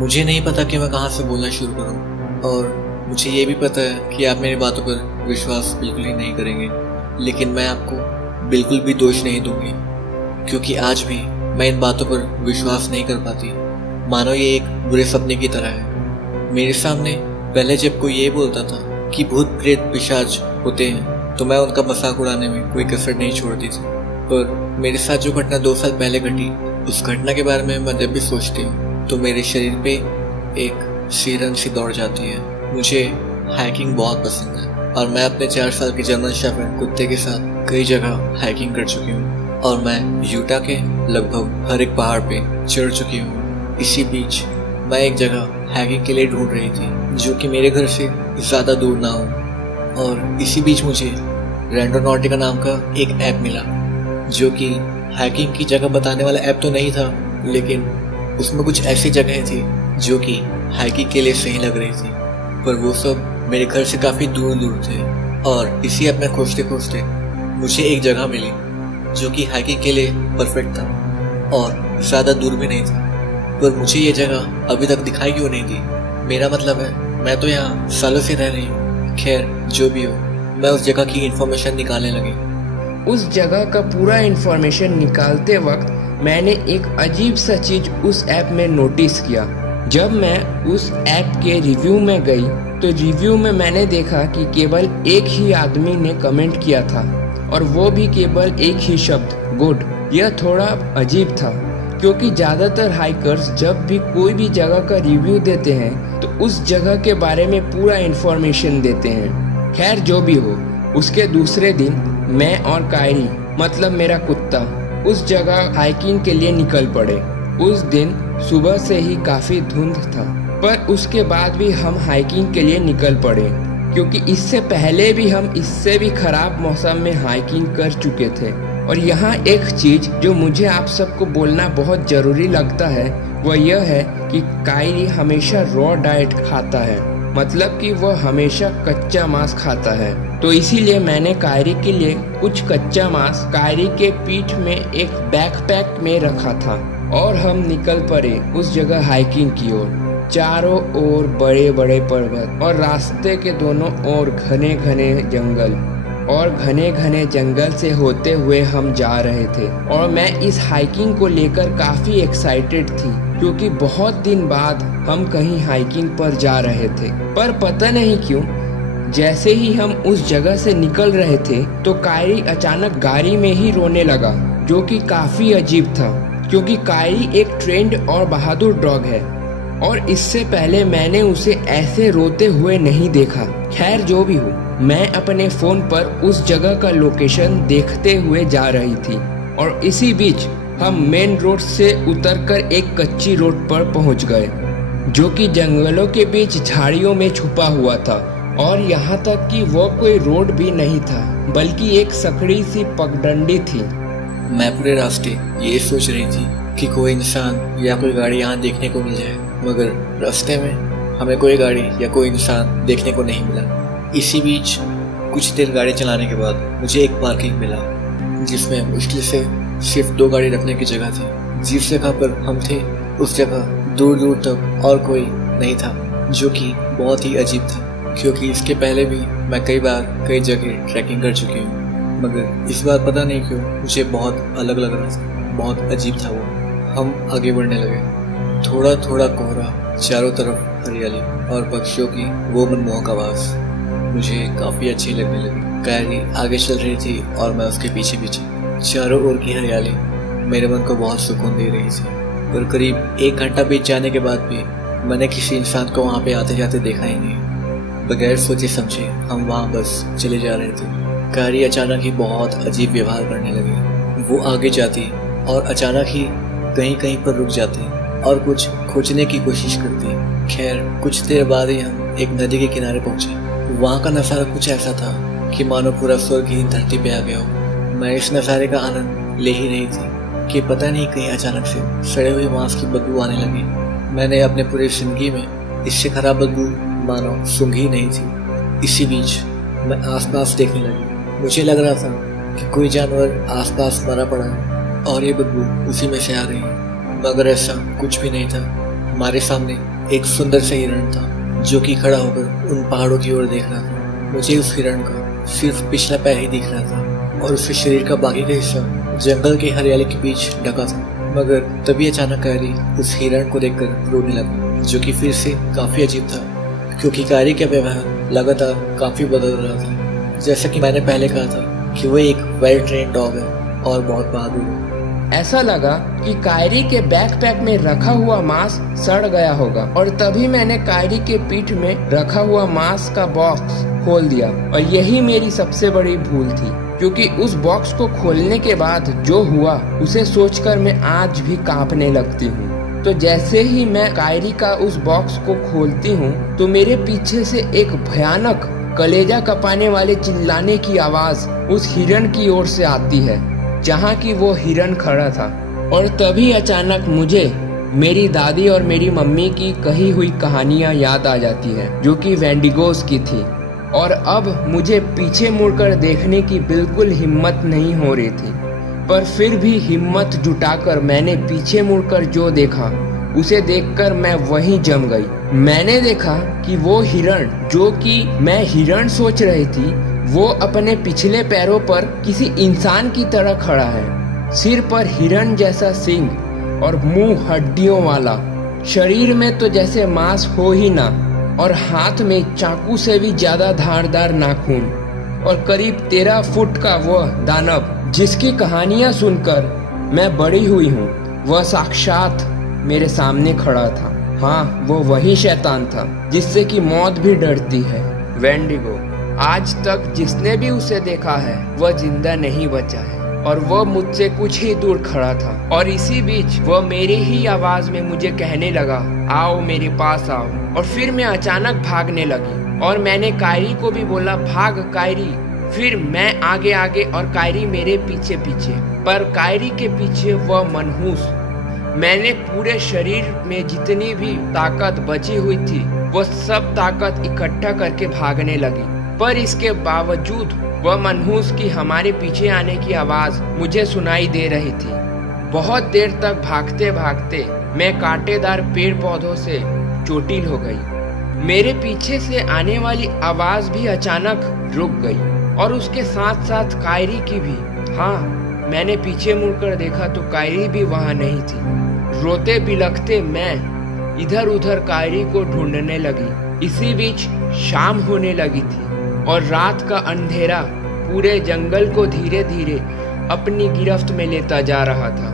मुझे नहीं पता कि मैं कहाँ से बोलना शुरू करूँ, और मुझे ये भी पता है कि आप मेरी बातों पर विश्वास बिल्कुल ही नहीं करेंगे, लेकिन मैं आपको बिल्कुल भी दोष नहीं दूंगी, क्योंकि आज भी मैं इन बातों पर विश्वास नहीं कर पाती। मानो ये एक बुरे सपने की तरह है। मेरे सामने पहले जब कोई ये बोलता था कि भूत प्रेत पिशाच होते हैं, तो मैं उनका मजाक उड़ाने में कोई कसर नहीं छोड़ती थी। पर मेरे साथ जो घटना 2 साल पहले घटी, उस घटना के बारे में मैं जब भी सोचती हूँ तो मेरे शरीर पे एक सिरन सी दौड़ जाती है। मुझे हाइकिंग बहुत पसंद है और मैं अपने 4 साल के जर्मन शेफर्ड कुत्ते के साथ कई जगह हाइकिंग कर चुकी हूँ और मैं यूटा के लगभग हर एक पहाड़ पे चढ़ चुकी हूँ। इसी बीच मैं एक जगह हाइकिंग के लिए ढूंढ रही थी जो कि मेरे घर से ज़्यादा दूर ना हो, और इसी बीच मुझे रैंडोनॉटिका नाम का एक ऐप मिला, जो कि हाइकिंग की जगह बताने वाला ऐप तो नहीं था, लेकिन उसमें कुछ ऐसी जगहें थी जो कि हाइकिंग के लिए सही लग रही थी, पर वो सब मेरे घर से काफ़ी दूर दूर थे। और इसी ऐप में खोजते खोजते मुझे एक जगह मिली जो कि हाइकिंग के लिए परफेक्ट था और ज़्यादा दूर भी नहीं था, पर मुझे ये जगह अभी तक दिखाई क्यों नहीं दी। मेरा मतलब है, मैं तो यहाँ सालों से रह रही हूँ। खैर, जो भी हो, मैं उस जगह की इंफॉर्मेशन निकालने लगी। उस जगह का पूरा इंफॉर्मेशन निकालते वक्त मैंने एक अजीब सा चीज उस ऐप में नोटिस किया। जब मैं उस ऐप के रिव्यू में गई तो रिव्यू में मैंने देखा कि केवल एक ही आदमी ने कमेंट किया था, और वो भी केवल एक ही शब्द, गुड। यह थोड़ा अजीब था, क्योंकि ज़्यादातर हाइकर्स जब भी कोई भी जगह का रिव्यू देते हैं तो उस जगह के बारे में पूरा इंफॉर्मेशन देते हैं। खैर, जो भी हो, उसके दूसरे दिन मैं और कायरी, मतलब मेरा कुत्ता, उस जगह हाइकिंग के लिए निकल पड़े। उस दिन सुबह से ही काफ़ी धुंध था, पर उसके बाद भी हम हाइकिंग के लिए निकल पड़े, क्योंकि इससे पहले भी हम इससे भी ख़राब मौसम में हाइकिंग कर चुके थे। और यहाँ एक चीज़ जो मुझे आप सबको बोलना बहुत ज़रूरी लगता है, वह यह है कि कायरी हमेशा रॉ डाइट खाता है, मतलब कि वह हमेशा कच्चा मांस खाता है। तो इसीलिए मैंने कायरी के लिए कुछ कच्चा मांस कायरी के पीठ में एक बैकपैक में रखा था, और हम निकल पड़े उस जगह हाइकिंग की ओर। चारों ओर बड़े बड़े पर्वत और रास्ते के दोनों ओर घने घने जंगल, और घने घने जंगल से होते हुए हम जा रहे थे। और मैं इस हाइकिंग को लेकर काफ़ी एक्साइटेड थी, क्योंकि बहुत दिन बाद हम कहीं हाइकिंग पर जा रहे थे। पर पता नहीं क्यों, जैसे ही हम उस जगह से निकल रहे थे तो कायरी अचानक गाड़ी में ही रोने लगा, जो कि काफ़ी अजीब था, क्योंकि कायरी एक ट्रेंड और बहादुर डॉग है, और इससे पहले मैंने उसे ऐसे रोते हुए नहीं देखा। खैर, जो भी हो, मैं अपने फ़ोन पर उस जगह का लोकेशन देखते हुए जा रही थी, और इसी बीच हम मेन रोड से उतरकर एक कच्ची रोड पर पहुंच गए, जो कि जंगलों के बीच झाड़ियों में छुपा हुआ था। और यहाँ तक कि वो कोई रोड भी नहीं था, बल्कि एक सकड़ी सी पगडंडी थी। मैं पूरे रास्ते ये सोच रही थी कि कोई इंसान या कोई गाड़ी यहाँ देखने को मिल जाए, मगर रास्ते में हमें कोई गाड़ी या कोई इंसान देखने को नहीं मिला। इसी बीच कुछ देर गाड़ी चलाने के बाद मुझे एक पार्किंग मिला, जिसमें मुश्किल से सिर्फ 2 गाड़ी रखने की जगह थी। जिस जगह पर हम थे उस जगह दूर दूर तक और कोई नहीं था, जो कि बहुत ही अजीब था, क्योंकि इसके पहले भी मैं कई बार कई जगह ट्रैकिंग कर चुकी हूँ, मगर इस बार पता नहीं क्यों मुझे बहुत अलग लग रहा था, बहुत अजीब था वो। हम आगे बढ़ने लगे। थोड़ा थोड़ा कोहरा, चारों तरफ हरियाली और पक्षियों की वो मनमोहक आवाज़ मुझे काफ़ी अच्छी लगने लगी। कायरी आगे चल रही थी और मैं उसके पीछे पीछे। चारों ओर की हरियाली मेरे मन को बहुत सुकून दे रही थी, और करीब 1 घंटा बीत जाने के बाद भी मैंने किसी इंसान को वहाँ पे आते जाते देखा ही नहीं। बगैर सोचे समझे हम वहाँ बस चले जा रहे थे। कायरी अचानक ही बहुत अजीब व्यवहार करने लगी। वो आगे जाती और अचानक ही कहीं कहीं पर रुक जाती और कुछ खोजने की कोशिश करती खैर कुछ देर बाद ही हम एक नदी के किनारे पहुंचे। वहाँ का नज़ारा कुछ ऐसा था कि मानो पूरा स्वर्ग ही धरती पे आ गया हो। मैं इस नज़ारे का आनंद ले ही रही थी कि पता नहीं कहीं अचानक से सड़े हुए मांस की बदबू आने लगी। मैंने अपने पूरी जिंदगी में इससे खराब बदबू मानो सूंघी नहीं थी। इसी बीच मैं आसपास देखने लगी। मुझे लग रहा था कि कोई जानवर आसपास मरा पड़ा है और ये बदबू उसी में से आ रही है, मगर ऐसा कुछ भी नहीं था। हमारे सामने एक सुंदर सा हिरण था जो कि खड़ा होकर उन पहाड़ों की ओर देख रहा था। मुझे उस हिरण का सिर्फ पिछला पैर ही दिख रहा था और उसके शरीर का बाकी का हिस्सा जंगल की हरियाली के बीच ढका था। मगर तभी अचानक कायरी उस हिरण को देखकर रोने लगा, जो कि फिर से काफी अजीब था क्योंकि कायरी का व्यवहार लगातार काफी बदल रहा था। जैसा कि मैंने पहले कहा था कि वो एक वेल ट्रेन्ड डॉग है और बहुत बहादुर है। ऐसा लगा कि कायरी के बैकपैक में रखा हुआ मांस सड़ गया होगा और तभी मैंने कायरी के पीठ में रखा हुआ मांस का बॉक्स खोल दिया और यही मेरी सबसे बड़ी भूल थी, क्योंकि उस बॉक्स को खोलने के बाद जो हुआ उसे सोचकर मैं आज भी कांपने लगती हूँ। तो जैसे ही मैं कायरी का उस बॉक्स को खोलती हूँ तो मेरे पीछे से एक भयानक कलेजा कपाने वाले चिल्लाने की आवाज उस हिरण की ओर से आती है जहाँ की वो हिरण खड़ा था। और तभी अचानक मुझे मेरी दादी और मेरी मम्मी की कही हुई कहानियाँ याद आ जाती है जो कि वेंडिगोस की थी। और अब मुझे पीछे मुड़कर देखने की बिल्कुल हिम्मत नहीं हो रही थी, पर फिर भी हिम्मत जुटाकर मैंने पीछे मुड़कर जो देखा उसे देखकर मैं वहीं जम गई। मैंने देखा कि वो हिरण जो कि मैं हिरण सोच रही थी वो अपने पिछले पैरों पर किसी इंसान की तरह खड़ा है। सिर पर हिरण जैसा सींग और मुंह हड्डियों वाला, शरीर में तो जैसे मांस हो ही ना, और हाथ में चाकू से भी ज्यादा धारदार नाखून, और करीब 13 फुट का वह दानव जिसकी कहानियां सुनकर मैं बड़ी हुई हूँ, वह साक्षात मेरे सामने खड़ा था। हाँ, वो वही शैतान था जिससे कि मौत भी डरती है। वेंडिगो। आज तक जिसने भी उसे देखा है वह जिंदा नहीं बचा है और वह मुझसे कुछ ही दूर खड़ा था। और इसी बीच वह मेरी ही आवाज में मुझे कहने लगा, आओ मेरे पास आओ। और फिर मैं अचानक भागने लगी और मैंने कायरी को भी बोला, भाग कायरी। फिर मैं आगे आगे और कायरी मेरे पीछे पीछे, पर कायरी के पीछे वह मनहूस। मैंने पूरे शरीर में जितनी भी ताकत बची हुई थी वह सब ताकत इकट्ठा करके भागने लगी, पर इसके बावजूद वह मनहूस की हमारे पीछे आने की आवाज मुझे सुनाई दे रही थी। बहुत देर तक भागते भागते मैं कांटेदार पेड़ पौधों से चोटिल हो गई। मेरे पीछे से आने वाली आवाज भी अचानक रुक गई और उसके साथ साथ कायरी की भी। हाँ, मैंने पीछे मुड़कर देखा तो कायरी भी वहां नहीं थी। रोते बिलखते मैं इधर उधर कायरी को ढूंढने लगी। इसी बीच शाम होने लगी थी और रात का अंधेरा पूरे जंगल को धीरे धीरे अपनी गिरफ्त में लेता जा रहा था।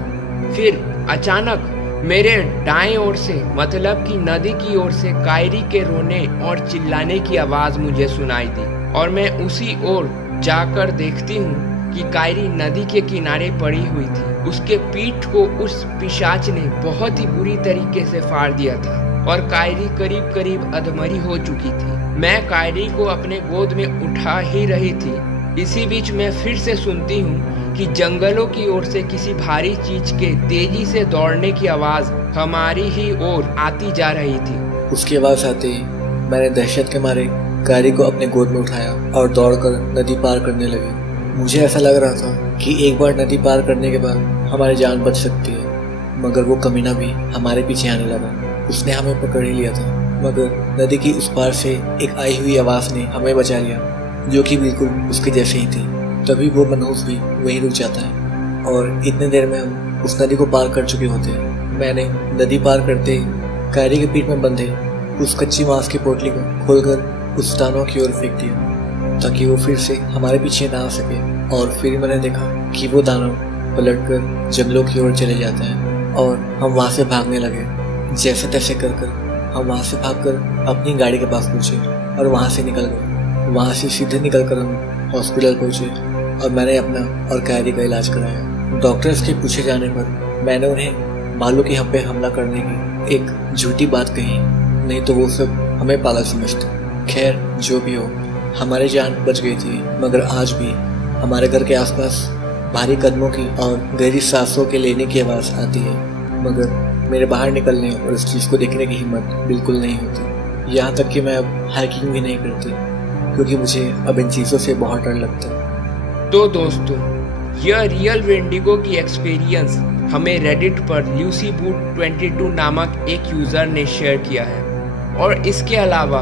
फिर अचानक मेरे दाएं ओर से, मतलब कि नदी की ओर से, कायरी के रोने और चिल्लाने की आवाज मुझे सुनाई दी और मैं उसी ओर जाकर देखती हूँ कि कायरी नदी के किनारे पड़ी हुई थी। उसके पीठ को उस पिशाच ने बहुत ही बुरी तरीके से फाड़ दिया था और कायरी करीब करीब अधमरी हो चुकी थी। मैं कायरी को अपने गोद में उठा ही रही थी। इसी बीच मैं फिर से सुनती हूँ कि जंगलों की ओर से किसी भारी चीज के तेजी से दौड़ने की आवाज हमारी ही ओर आती जा रही थी। उसकी आवाज आते ही मैंने दहशत के मारे कायरी को अपने गोद में उठाया और दौड़कर नदी पार करने लगे। मुझे ऐसा लग रहा था कि एक बार नदी पार करने के बाद हमारी जान बच सकती है, मगर वो कमीना भी हमारे पीछे आने लगा। उसने हमें पकड़ ही लिया था, मगर नदी की उस पार से एक आई हुई आवाज ने हमें बचा लिया, जो कि बिल्कुल उसके जैसे ही थी। तभी वो मनहूस भी वहीं रुक जाता है और इतने देर में हम उस नदी को पार कर चुके होते हैं। मैंने नदी पार करते ही कायरी के पीठ में बंधे उस कच्ची मांस की पोटली को खोलकर उस दानव की ओर फेंक दिया ताकि वो फिर से हमारे पीछे ना आ सके। और फिर मैंने देखा कि वो दानव पलटकर जंगलों की ओर चले जाता है और हम वहाँ से भागने लगे। जैसे तैसे कर हम वहाँ से भागकर अपनी गाड़ी के पास पहुँचे और वहाँ से निकल गए। वहाँ से सीधे निकलकर हम हॉस्पिटल पहुँचे और मैंने अपना और कायरी का इलाज कराया। डॉक्टर्स के पूछे जाने पर मैंने उन्हें भालू की हम पे हमला करने की एक झूठी बात कही, नहीं तो वो सब हमें पागल समझते। खैर जो भी हो, हमारी जान बच गई थी, मगर आज भी हमारे घर के आसपास भारी कदमों की और गहरी सांसों के लेने की आवाज़ आती है, मगर मेरे बाहर निकलने और इस चीज़ को देखने की हिम्मत बिल्कुल नहीं होती। यहाँ तक कि मैं अब हाइकिंग भी नहीं करती, क्योंकि मुझे अब इन चीज़ों से बहुत डर लगता है। तो दोस्तों, यह रियल वेंडिगो की एक्सपीरियंस हमें रेडिट पर LucyBoot22 नामक एक यूज़र ने शेयर किया है। और इसके अलावा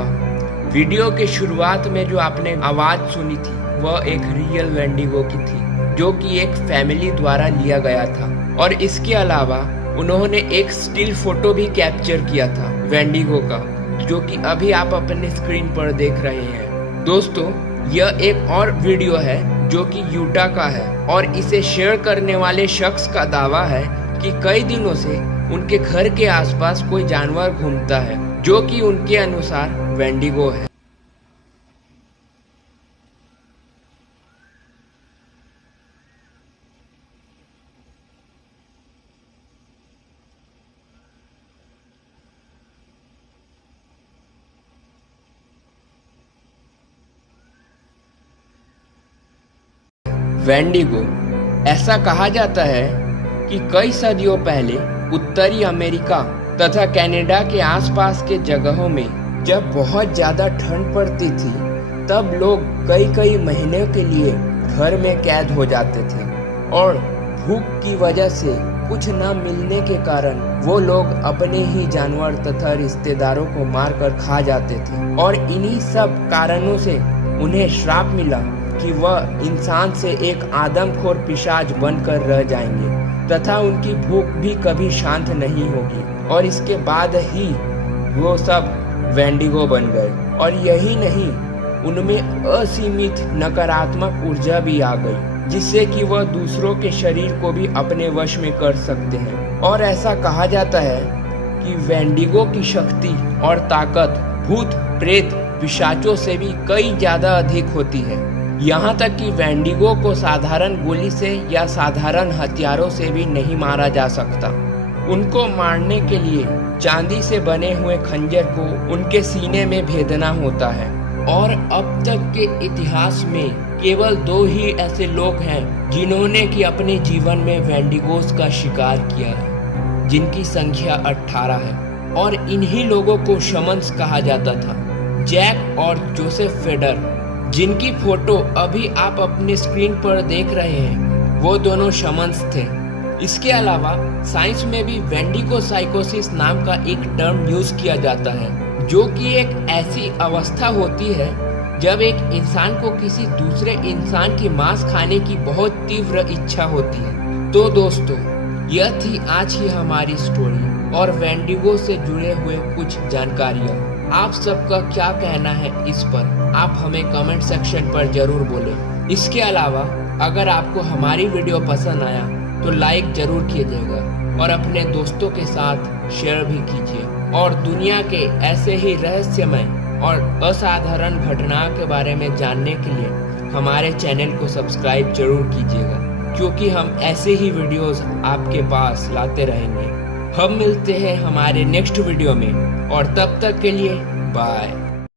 वीडियो के शुरुआत में जो आपने आवाज़ सुनी थी वह एक रियल वेंडिगो की थी, जो कि एक फैमिली द्वारा लिया गया था। और इसके अलावा उन्होंने एक स्टिल फोटो भी कैप्चर किया था वेंडिगो का, जो कि अभी आप अपने स्क्रीन पर देख रहे हैं। दोस्तों, यह एक और वीडियो है जो कि यूटा का है, और इसे शेयर करने वाले शख्स का दावा है कि कई दिनों से उनके घर के आसपास कोई जानवर घूमता है, जो कि उनके अनुसार वेंडिगो है। वेंडिगो, ऐसा कहा जाता है कि कई सदियों पहले उत्तरी अमेरिका तथा कनाडा के आसपास के जगहों में जब बहुत ज़्यादा ठंड पड़ती थी, तब लोग कई कई महीनों के लिए घर में कैद हो जाते थे, और भूख की वजह से कुछ न मिलने के कारण वो लोग अपने ही जानवर तथा रिश्तेदारों को मारकर खा जाते थे। और इन्हीं सब कारणों से उन्हें श्राप मिला कि वह इंसान से एक आदमखोर पिशाच बनकर रह जाएंगे तथा उनकी भूख भी कभी शांत नहीं होगी। और इसके बाद ही वो सब वेंडिगो बन गए। और यही नहीं, उनमें असीमित नकारात्मक ऊर्जा भी आ गई, जिससे कि वह दूसरों के शरीर को भी अपने वश में कर सकते हैं। और ऐसा कहा जाता है कि वेंडिगो की शक्ति और ताकत भूत प्रेत पिशाचों से भी कई ज़्यादा अधिक होती है। यहाँ तक कि वेंडिगो को साधारण गोली से या साधारण हथियारों से भी नहीं मारा जा सकता। उनको मारने के लिए चांदी से बने हुए खंजर को उनके सीने में भेदना होता है। और अब तक के इतिहास में केवल 2 ही ऐसे लोग हैं जिन्होंने कि अपने जीवन में वेंडिगोस का शिकार किया है, जिनकी संख्या 18 है। और इन्हीं लोगों को शमन्स कहा जाता था, जैक और जोसेफ फेडर, जिनकी फोटो अभी आप अपने स्क्रीन पर देख रहे हैं, वो दोनों शमन्स थे। इसके अलावा साइंस में भी वेंडिगो साइकोसिस नाम का एक टर्म यूज किया जाता है, जो कि एक ऐसी अवस्था होती है जब एक इंसान को किसी दूसरे इंसान की मांस खाने की बहुत तीव्र इच्छा होती है। तो दोस्तों, यह थी आज की हमारी स्टोरी और वेंडिगो से जुड़े हुए कुछ जानकारियाँ। आप सबका क्या कहना है इस पर, आप हमें कमेंट सेक्शन पर जरूर बोलें। इसके अलावा अगर आपको हमारी वीडियो पसंद आया तो लाइक जरूर कीजिएगा और अपने दोस्तों के साथ शेयर भी कीजिए। और दुनिया के ऐसे ही रहस्यमय और असाधारण घटनाओं के बारे में जानने के लिए हमारे चैनल को सब्सक्राइब जरूर कीजिएगा, क्योंकि हम ऐसे ही वीडियोस आपके पास लाते रहेंगे। हम मिलते हैं हमारे नेक्स्ट वीडियो में, और तब तक के लिए बाय।